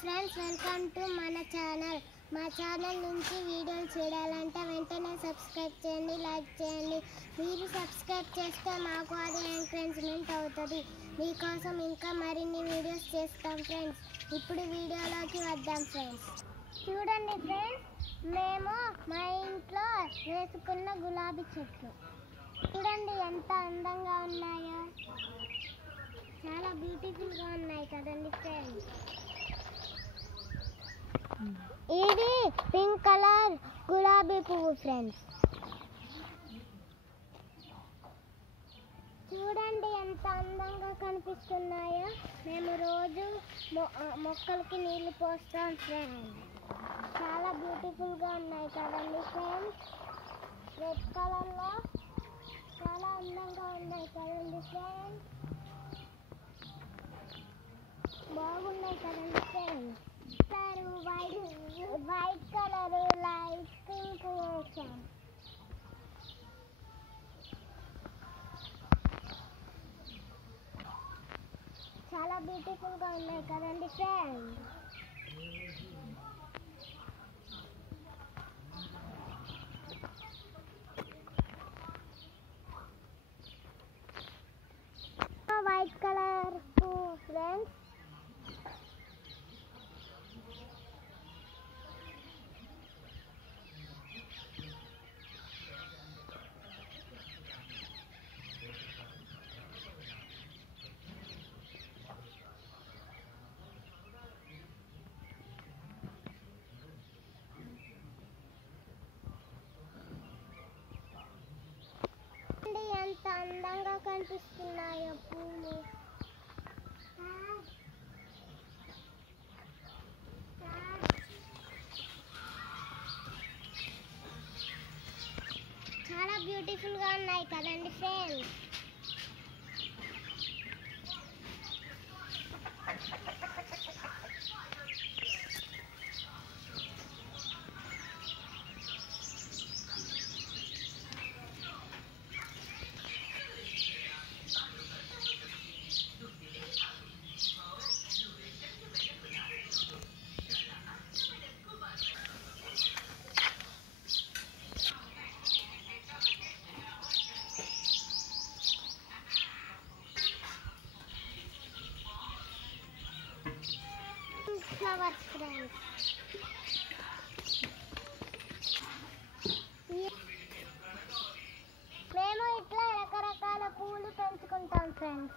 Friends, welcome to మన channel. మా channel నుంచి వీడియోలు చూడాలంటే వెంటనే సబ్స్క్రైబ్ చేయండి, లైక్ చేయండి. మీరు సబ్స్క్రైబ్ చేస్తే మాకు అది ఎంకరేజ్మెంట్ అవుతుంది. మీకోసం ఇంకా మరిన్ని వీడియోస్ చేస్తాం ఫ్రెండ్స్. ఇప్పుడు వీడియోలోకి వద్దాం ఫ్రెండ్స్. చూడండి ఫ్రెండ్స్, మేము మా ఇంట్లో వేసుకున్న గులాబీ చెట్లు చూడండి ఎంత అందంగా ఉన్నాయో. చాలా బ్యూటిఫుల్గా ఉన్నాయి కదండి ఫ్రెండ్స్. ఇది పింక్ కలర్ గులాబీ పువ్వు ఫ్రెండ్స్. చూడండి ఎంత అందంగా కనిపిస్తున్నాయో. మేము రోజు మొక్కలకి నీళ్లు పోస్తాం ఫ్రెండ్స్. చాలా బ్యూటిఫుల్గా ఉన్నాయి కదండి ఫ్రెండ్స్. రెడ్ కలర్లో చాలా అందంగా ఉన్నాయి కదండి ఫ్రెండ్స్. బాగున్నాయి కదండి friends. White colour light pink వేసాం. చాలా బ్యూటిఫుల్గా ఉన్నాయి కదండి ఫ్రెండ్స్. White colour friends. ఎంత అందంగా కనిపిస్తున్నాయో పూలు. చాలా బ్యూటిఫుల్గా ఉన్నాయి కదండి ఫ్రెండ్స్. Flowers friends. మేము ఇట్లా రకరకాల పూలు పెంచుకుంటాం ఫ్రెండ్స్.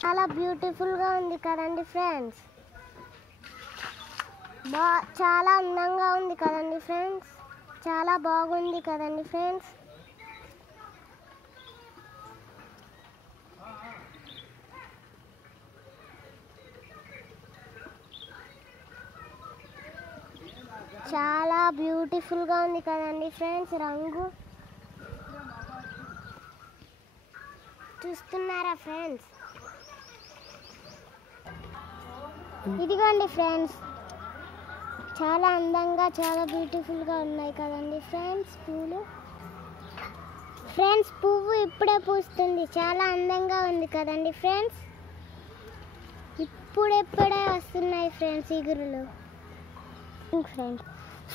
చాలా బ్యూటిఫుల్గా ఉంది కదండి ఫ్రెండ్స్. చాలా అందంగా ఉంది కదండి ఫ్రెండ్స్. చాలా బాగుంది కదండి ఫ్రెండ్స్. చాలా బ్యూటిఫుల్గా ఉంది కదండి ఫ్రెండ్స్. రంగు చూస్తున్నారా ఫ్రెండ్స్? ఇదిగోండి ఫ్రెండ్స్, చాలా అందంగా చాలా బ్యూటిఫుల్గా ఉన్నాయి కదండి ఫ్రెండ్స్ పూలు. ఫ్రెండ్స్, పువ్వు ఇప్పుడే పూస్తుంది. చాలా అందంగా ఉంది కదండి ఫ్రెండ్స్. ఇప్పుడే వస్తున్నాయి ఫ్రెండ్స్ ఇగురులు.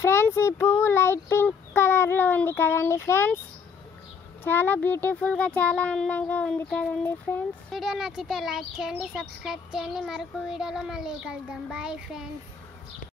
ఫ్రెండ్స్, ఈ పువ్వు లైట్ పింక్ కలర్లో ఉంది కదండి ఫ్రెండ్స్. చాలా బ్యూటిఫుల్గా చాలా అందంగా ఉంది కదండి ఫ్రెండ్స్. వీడియో నచ్చితే లైక్ చేయండి, సబ్స్క్రైబ్ చేయండి. మరొక వీడియోలో మళ్ళీ కలుద్దాం. Bye friends.